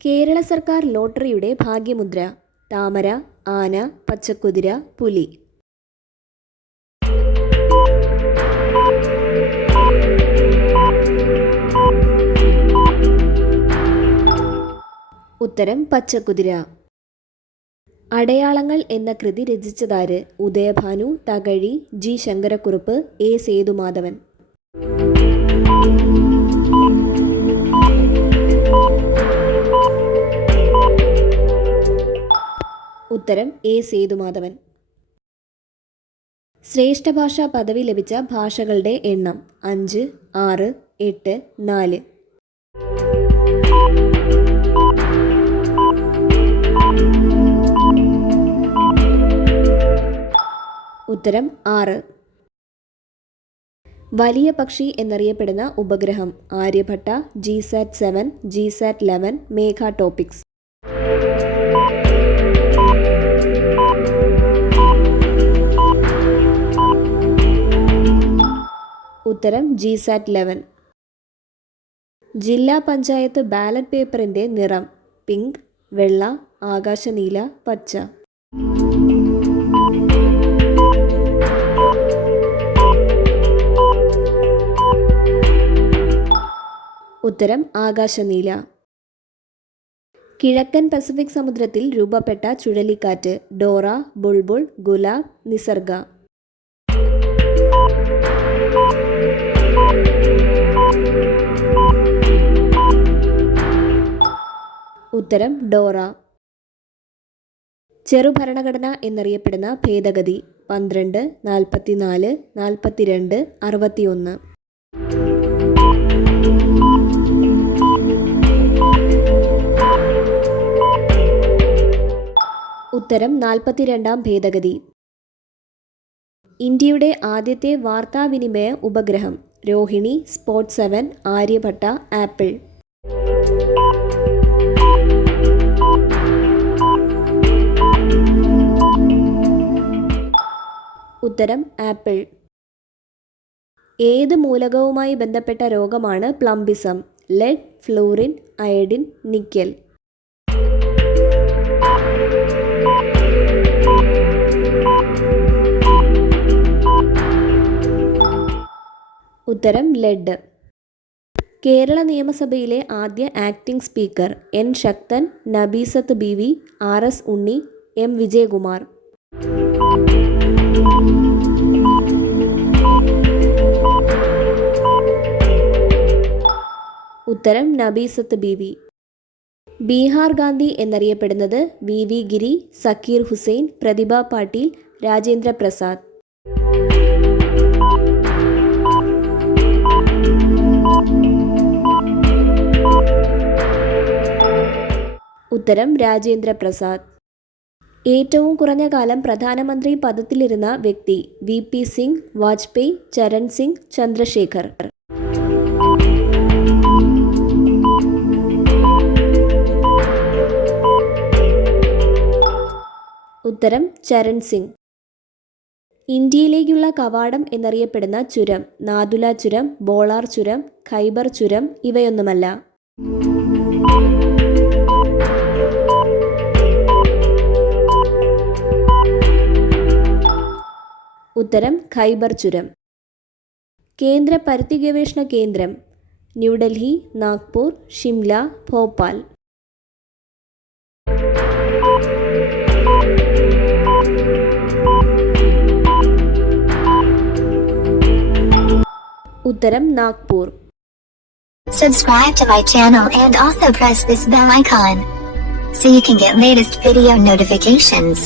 കേരള സർക്കാർ ലോട്ടറിയുടെ ഭാഗ്യമുദ്ര: താമര, ആന, പച്ചക്കുതിര, പുലി. ഉത്തരം പച്ചക്കുതിര. അടയാളങ്ങൾ എന്ന കൃതി രചിച്ചതാര്? Udayabhanu, Thakazhi, G Sankarakurup, A Sethumadhavan. ഉത്തരം എ സേതുമാധവൻ. ശ്രേഷ്ഠ ഭാഷാ പദവി ലഭിച്ച ഭാഷകളുടെ എണ്ണം: 5, 6, 8, 4. ഉത്തരം 6. വലിയ പക്ഷി എന്നറിയപ്പെടുന്ന ഉപഗ്രഹം: ആര്യഭട്ട, ജിസാറ്റ്-7, ജിസാറ്റ്-11, മേഘാടോപിക്സ്. ഉത്തരം ജിസാറ്റ്-11. ജില്ലാ പഞ്ചായത്ത് ബാലറ്റ് പേപ്പറിൻ്റെ നിറം: പിങ്ക്, വെള്ള, ആകാശനീല, പച്ച. ഉത്തരം ആകാശനീല. കിഴക്കൻ പസഫിക് സമുദ്രത്തിൽ രൂപപ്പെട്ട ചുഴലിക്കാറ്റ്: ഡോറ, ബുൾബുൾ, ഗുലാബ്, നിസർഗ. ഉത്തരം ഡോറ. ചെറുഭരണഘടന എന്നറിയപ്പെടുന്ന ഭേദഗതി: 12, 44, 42, 61. ഉത്തരം 42-ാം ഭേദഗതി. ഇന്ത്യയുടെ ആദ്യത്തെ വാർത്താവിനിമയ ഉപഗ്രഹം: രോഹിണി, സ്പോട്ട്-7, ആര്യഭട്ട, ആപ്പിൾ. ഉത്തരം ആപ്പിൾ. ഏത് മൂലകവുമായി ബന്ധപ്പെട്ട രോഗമാണ് plumbism? Lead, fluorine, iodine, nickel. ഉത്തരം ലെഡ്. കേരള നിയമസഭയിലെ ആദ്യ acting speaker: N Sakthan, Nabeesath Beevi, RS Unni, M Vijayakumar. ഉത്തരം നബീസത്ത് ബീവി. ബീഹാർ ഗാന്ധി എന്നറിയപ്പെടുന്നത്: VV ഗിരി, സക്കീർ ഹുസൈൻ, പ്രതിഭ പാട്ടീൽ, രാജേന്ദ്ര പ്രസാദ്. ഉത്തരം രാജേന്ദ്ര പ്രസാദ്. ഏറ്റവും കുറഞ്ഞ കാലം പ്രധാനമന്ത്രി പദത്തിലിരുന്ന വ്യക്തി: VP സിംഗ്, വാജ്പേയി, ചരൺ സിംഗ്, ചന്ദ്രശേഖർ. ഉത്തരം ചരൺ സിംഗ്. ഇന്ത്യയിലേക്കുള്ള കവാടം എന്നറിയപ്പെടുന്ന ചുരം: നാഥുല ചുരം, ബോളാർ ചുരം, ഖൈബർ ചുരം. ഇവയൊന്നുമല്ല. ഉത്തരം ഖൈബർ ചുരം. കേന്ദ്ര പരുത്തി ഗവേഷണ കേന്ദ്രം: ന്യൂഡൽഹി, നാഗ്പൂർ, ഷിംല, ഭോപ്പാൽ. ഉത്തരം Nagpur. Subscribe to my channel and also press this bell icon so you can get latest video notifications.